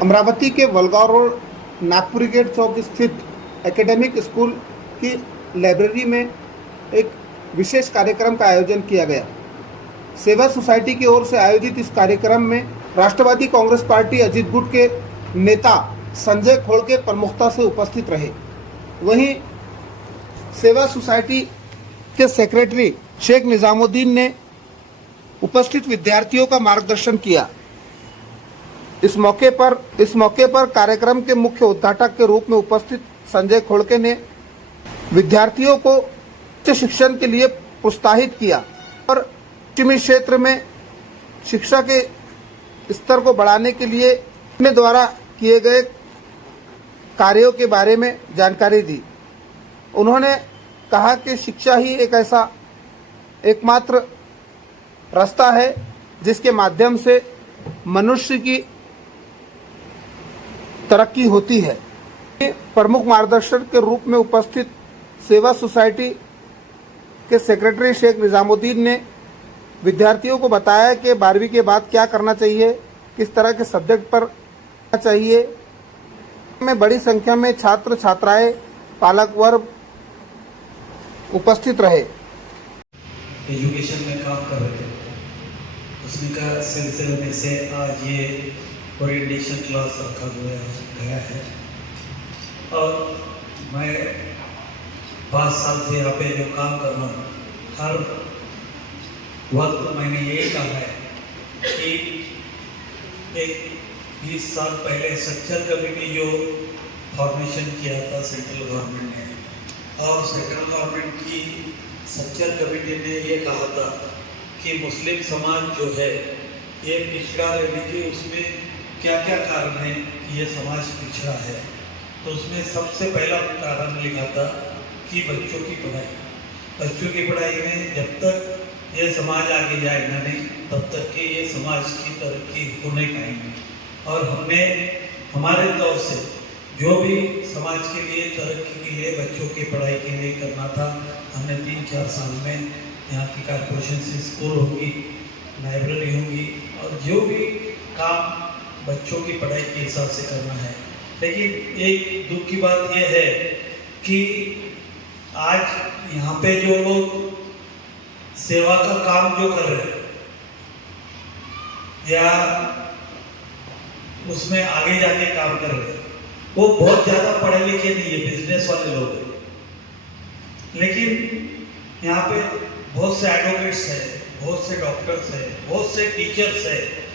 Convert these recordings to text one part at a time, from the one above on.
अमरावती के Walgaon road Nagpuri gate चौक स्थित academic school की लाइब्रेरी में एक विशेष कार्यक्रम का आयोजन किया गया। सेवा सोसाइटी की ओर से आयोजित इस कार्यक्रम में राष्ट्रवादी कांग्रेस पार्टी अजीत गुट के नेता संजय खोड़के प्रमुखता से उपस्थित रहे। वहीं सेवा सोसाइटी के सेक्रेटरी शेख निजामुद्दीन ने उपस्थित विद्यार्थियों का मार्गदर्शन किया। इस मौके पर कार्यक्रम के मुख्य उद्घाटक के रूप में उपस्थित संजय खोड़के ने विद्यार्थियों को उच्च शिक्षण के लिए प्रोत्साहित किया और पश्चिमी क्षेत्र में शिक्षा के स्तर को बढ़ाने के लिए अपने द्वारा किए गए कार्यों के बारे में जानकारी दी। उन्होंने कहा कि शिक्षा ही एक ऐसा एकमात्र रास्ता है जिसके माध्यम से मनुष्य की तरक्की होती है। प्रमुख मार्गदर्शक के रूप में उपस्थित सेवा सोसाइटी के सेक्रेटरी शेख निजामुद्दीन ने विद्यार्थियों को बताया कि 12वीं के बाद क्या करना चाहिए, किस तरह के सब्जेक्ट पर करना चाहिए। में बड़ी संख्या में छात्र छात्राएं पालक वर्ग उपस्थित रहे। एजुकेशन में काम कर रहे थे, उसमें का सिलसिले में से आज ये ओरिएंटेशन क्लास रखा गया है। और मैं 5 साल से यहाँ पे जो काम कर रहा हूँ, हर वक्त मैंने यही कहा है कि एक 20 साल पहले स्ट्रक्चर कमेटी जो फॉर्मेशन किया था सेंट्रल गवर्नमेंट ने, और सेंट्रल गवर्नमेंट की स्ट्रक्चर कमेटी ने ये कहा था कि मुस्लिम समाज जो है ये पिछड़ा रहने के उसमें क्या क्या कारण है कि ये समाज पिछड़ा है। तो उसमें सबसे पहला कारण लिखा था कि बच्चों की पढ़ाई। बच्चों की पढ़ाई में जब तक ये समाज आगे जाएगा नहीं, तब तक कि ये समाज की तरक्की होने का ही नहीं। और हमने हमारे तौर से जो भी समाज के लिए तरक्की के लिए बच्चों की पढ़ाई के लिए करना था, हमने 3-4 साल में यहाँ की कॉर्पोरेशन से स्कूल होगी, लाइब्रेरी होगी और जो भी काम बच्चों की पढ़ाई के हिसाब से करना है। लेकिन एक दुख की बात यह है कि आज यहाँ पे जो लोग सेवा का काम जो कर रहे हैं या उसमें आगे जाके काम कर रहे हैं, वो बहुत ज़्यादा पढ़े लिखे नहीं है, बिजनेस वाले लोग हैं। लेकिन यहाँ पे बहुत से एडवोकेट्स हैं, बहुत से डॉक्टर्स हैं, बहुत से टीचर्स हैं।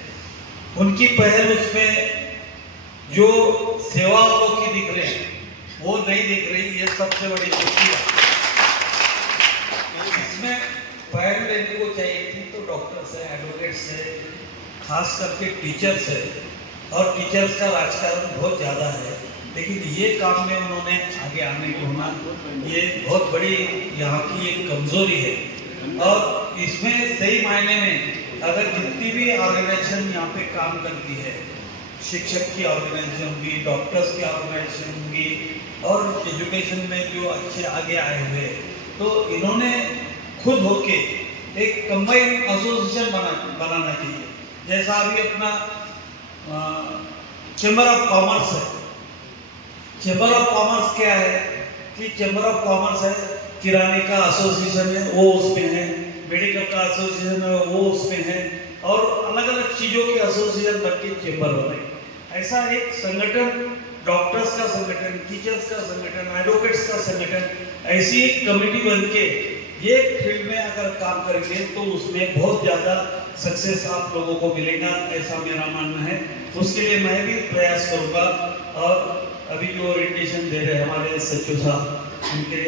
उनकी पहल उसमें जो सेवा वालों की दिख रही है वो नहीं दिख रही। ये सबसे बड़ी खुशी है। इसमें पहल लेने को चाहिए थी तो डॉक्टर्स है, एडवोकेट्स है, खास करके टीचर्स है। और टीचर्स का राजकारण बहुत ज़्यादा है, लेकिन ये काम में उन्होंने आगे आने को होना, ये बहुत बड़ी यहाँ की एक कमजोरी है। और इसमें सही मायने में अगर जितनी भी ऑर्गेनाइजेशन यहाँ पे काम करती है, शिक्षक की ऑर्गेनाइजेशन होगी, डॉक्टर्स की ऑर्गेनाइजेशन होगी और एजुकेशन में जो अच्छे आगे आए हुए, तो इन्होंने खुद होके एक कंबाइंड एसोसिएशन बनाना चाहिए। जैसा अभी अपना चैम्बर ऑफ कॉमर्स है। चैम्बर ऑफ कॉमर्स क्या है कि चैम्बर ऑफ कॉमर्स है, किराने का एसोसिएशन है वो उसमें है, मेडिकल का एसोसिएशन है वो उसमें है, और अलग अलग चीज़ों के एसोसिएशन बन के चैम्बर बने। ऐसा एक संगठन, डॉक्टर्स का संगठन, टीचर्स का संगठन, एडवोकेट्स का संगठन, ऐसी एक कमेटी बन के ये फील्ड में अगर काम करेंगे तो उसमें बहुत ज़्यादा सक्सेस आप लोगों को मिलेगा, ऐसा मेरा मानना है। उसके लिए मैं भी प्रयास करूँगा। और अभी जो ओरिएंटेशन दे रहे हमारे सचिव साहब, उनके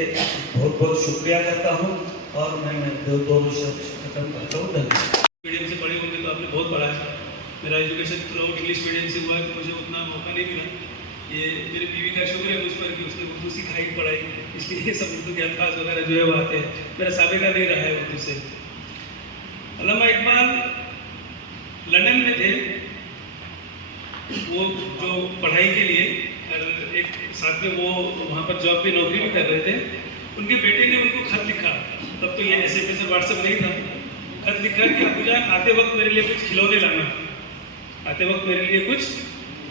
बहुत बहुत शुक्रिया करता हूँ और मैं दो शब्द खत्म करता हूँ। धन्यवाद। मीडियम से पढ़े होंगे तो आपने बहुत पढ़ा है। मेरा एजुकेशन थ्रू इंग्लिश मीडियम से हुआ है, तो मुझे उतना मौका नहीं मिला। ये मेरी बीवी का शुक्र है मुझ पर कि उसने उर्दू सिखाई पढ़ाई, इसलिए ये सब उर्दू के अल्फाज वगैरह जो है वो आते हैं। मेरा साबिका नहीं रहा है उर्दू से। अल्लामा इकबाल लंदन में थे, वो जो पढ़ाई के लिए, एक साथ में वो वहाँ पर जॉब पे नौकरी भी कर रहे थे। उनके बेटे ने उनको खत लिखा, तब तो ये SMS से व्हाट्सएप नहीं था। खत लिखा कि अबूजान आते वक्त मेरे लिए कुछ खिलौने लाना, आते वक्त मेरे लिए कुछ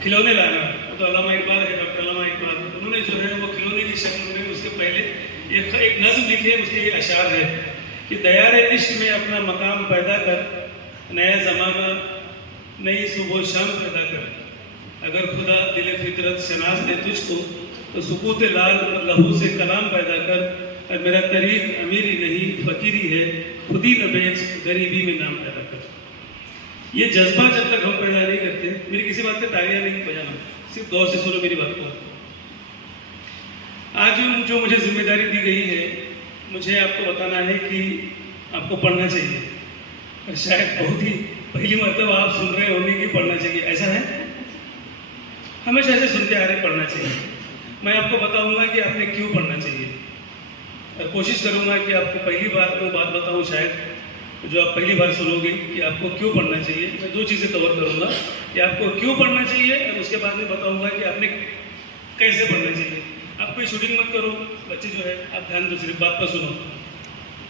खिलौने लाना, तो अल्लामा इकबाल है, डॉक्टर अल्लामा इकबाल, उन्होंने जो है वो खिलौने की शक्ल में उसके पहले एक नज़्म लिखी है, उसके ये अशार है कि दयार इश्क में अपना मकाम पैदा कर, नया ज़माना नई सुबह शाम पैदा कर, अगर खुदा दिल फितरत शनाज दे तुझको तो सुकूत लाल लहू से कलाम पैदा कर, और मेरा तरीक अमीरी नहीं फ़कीरी है, खुद ही न बेच गरीबी में नाम पैदा कर। ये जज्बा जब तक हम पैदा नहीं करते, मेरी किसी बात पे तालियां नहीं बजाना, सिर्फ गौर से सुनो मेरी बात को। आज जो मुझे जिम्मेदारी दी गई है, मुझे आपको बताना है कि आपको पढ़ना चाहिए, और शायद बहुत ही पहली मरतबा आप सुन रहे होंगे कि पढ़ना चाहिए, ऐसा है? हमेशा ऐसे सुनते आ रहे पढ़ना चाहिए। मैं आपको बताऊंगा कि आपने क्यों पढ़ना चाहिए, और कोशिश करूंगा कि आपको पहली बार वो बात बताऊं शायद जो आप पहली बार सुनोगे कि आपको क्यों पढ़ना चाहिए। मैं दो चीज़ें कवर करूंगा कि आपको क्यों पढ़ना चाहिए, और उसके बाद में बताऊंगा कि आपने कैसे पढ़ना चाहिए। आप कोई शूटिंग मत करो बच्चे, जो है आप ध्यान दो, सिर्फ बात पर सुनो।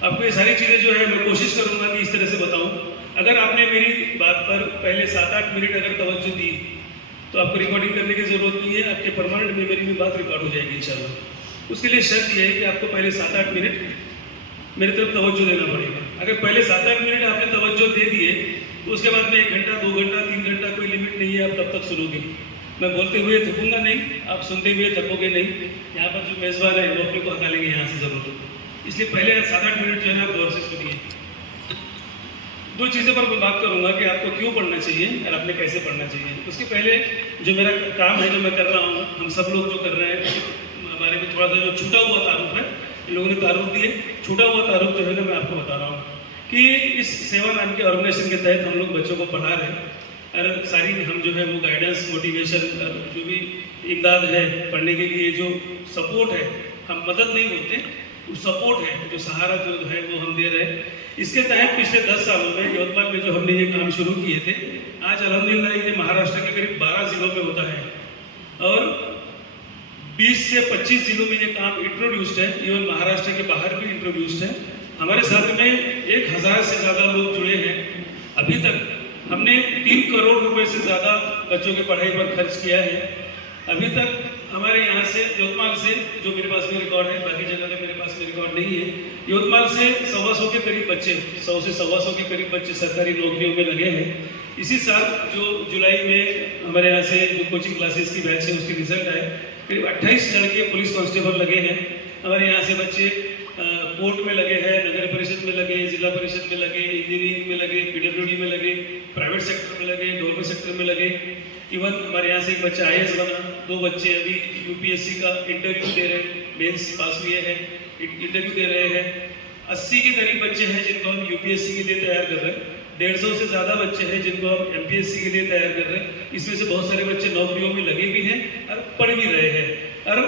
आपको ये सारी चीज़ें जो है मैं कोशिश करूंगा कि इस तरह से बताऊं। अगर आपने मेरी बात पर पहले 7-8 मिनट अगर तवज्जो दी तो आपको रिकॉर्डिंग करने की ज़रूरत नहीं है, आपके परमानेंट मेमोरी में बात रिकॉर्ड हो जाएगी इंशाल्लाह। उसके लिए शर्त यह है कि आपको पहले 7-8 मिनट मेरी तरफ तवज्जो देना पड़ेगा। अगर पहले 7-8 मिनट आपने तवज्जो दे दिए तो उसके बाद में 1 घंटा 2 घंटा 3 घंटा कोई लिमिट नहीं है, आप तब तक सुनोगे। मैं बोलते हुए थकूंगा नहीं, आप सुनते हुए थकोगे नहीं। यहाँ पर जो मेज़बान है वो अपने को हटा लेंगे यहाँ से ज़रूर, इसलिए पहले 7-8 मिनट जो है ना गौर से सुनिए। दो चीज़ों पर मैं बात करूंगा कि आपको क्यों पढ़ना चाहिए और आपने कैसे पढ़ना चाहिए। उसके पहले जो मेरा काम है, जो मैं कर रहा हूँ, हम सब लोग जो कर रहे हैं, हमारे में थोड़ा सा जो छूटा हुआ तारुफ है, इन लोगों ने तारुफ दिए, छूटा हुआ तारुफ जो है ना मैं आपको बता रहा हूँ कि इस सेवा नाम के ऑर्गेनाइजेशन के तहत हम लोग बच्चों को पढ़ा रहे हैं, और सारी हम जो है वो गाइडेंस, मोटिवेशन, जो भी इमदाद है पढ़ने के लिए, जो सपोर्ट है, हम मदद नहीं बोलते, वो सपोर्ट है, जो सहारा जो है वो हम दे रहे हैं। इसके तहत पिछले 10 सालों में यवतमाल में जो हमने ये काम शुरू किए थे, आज अल्हम्दुलिल्लाह ये महाराष्ट्र के करीब 12 जिलों में होता है, और 20 से 25 जिलों में ये काम इंट्रोड्यूस्ड है, इवन महाराष्ट्र के बाहर भी इंट्रोड्यूस्ड है। हमारे साथ में 1000 से ज़्यादा लोग जुड़े हैं। अभी तक हमने 3 करोड़ रुपए से ज़्यादा बच्चों की पढ़ाई पर खर्च किया है। अभी तक हमारे यहाँ से यवतमाल से, जो मेरे पास में रिकॉर्ड है, बाकी जगह का मेरे पास में रिकॉर्ड नहीं है, यवतमाल से 125 के करीब बच्चे, 100 से 125 के करीब बच्चे सरकारी नौकरियों में लगे हैं। इसी साल जो जुलाई में हमारे यहाँ से जो कोचिंग क्लासेस की बैच है उसकी रिजल्ट आए, करीब 28 लड़के पुलिस कांस्टेबल लगे हैं। हमारे यहाँ से बच्चे कोर्ट में लगे हैं, नगर परिषद में लगे, जिला परिषद में लगे, इंजीनियरिंग में लगे, पीडब्ल्यूडी में लगे, प्राइवेट सेक्टर में लगे, गवर्नमेंट सेक्टर में लगे। इवन हमारे यहाँ से एक बच्चा IAS बना, 2 बच्चे अभी UPSC का इंटरव्यू दे रहे हैं, मेंस पास हुए हैं, इंटरव्यू दे रहे हैं। 80 के करीब बच्चे हैं जिनको हम UPSC के लिए तैयार कर रहे हैं। 150 से ज़्यादा बच्चे हैं जिनको हम MPSC के लिए तैयार कर रहे हैं। इसमें से बहुत सारे बच्चे नौकरियों में लगे भी हैं और पढ़ भी रहे हैं। और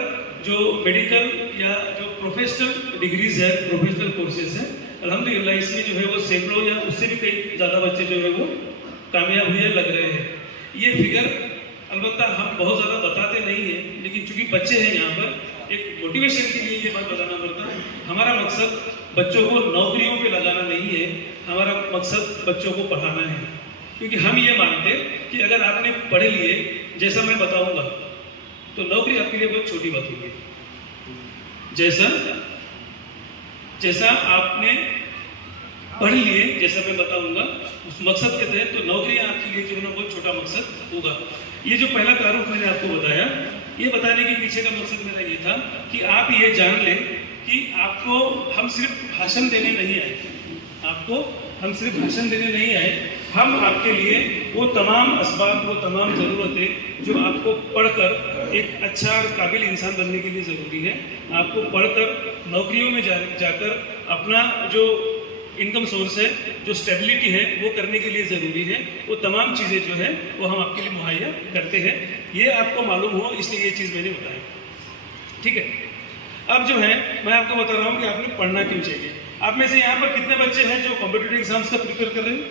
जो मेडिकल या जो प्रोफेशनल डिग्रीज है, प्रोफेशनल कोर्सेज हैं, अल्हम्दुलिल्लाह इसमें जो है वो सैकड़ों या उससे भी कई ज़्यादा बच्चे जो है वो कामयाब हुए, लग रहे हैं। ये फिगर अलबत्ता हम बहुत ज़्यादा बताते नहीं हैं, लेकिन चूंकि बच्चे हैं यहाँ पर, एक मोटिवेशन के लिए ये बात बताना पड़ता है। हमारा मकसद बच्चों को नौकरियों पे लगाना नहीं है, हमारा मकसद बच्चों को पढ़ाना है। क्योंकि हम ये मानते हैं कि अगर आपने पढ़ लिए, जैसा मैं बताऊंगा, तो नौकरी आपके लिए बहुत छोटी बात होगी। जैसा आपने पढ़ लिए, जैसा मैं बताऊंगा, उस मकसद के तहत, तो नौकरी आपके लिए जो है ना बहुत छोटा मकसद होगा। ये जो पहला तारुफ मैंने आपको बताया, ये बताने के पीछे का मकसद मेरा ये था कि आप ये जान लें कि आपको हम सिर्फ भाषण देने नहीं आए, हम आपके लिए वो तमाम असबाब, वो तमाम ज़रूरतें जो आपको पढ़कर एक अच्छा और काबिल इंसान बनने के लिए ज़रूरी है, आपको पढ़कर नौकरियों में जाकर अपना जो इनकम सोर्स है, जो स्टेबिलिटी है, वो करने के लिए ज़रूरी है, वो तमाम चीज़ें जो है वो हम आपके लिए मुहैया करते हैं। ये आपको मालूम हो, इसलिए ये चीज़ मैंने बताई। ठीक है, अब जो है मैं आपको बता रहा हूँ कि आपने पढ़ना क्यों चाहिए। आप में से यहाँ पर कितने बच्चे हैं जो कॉम्पिटिटिव एग्जाम्स का प्रिपेयर कर रहे हैं?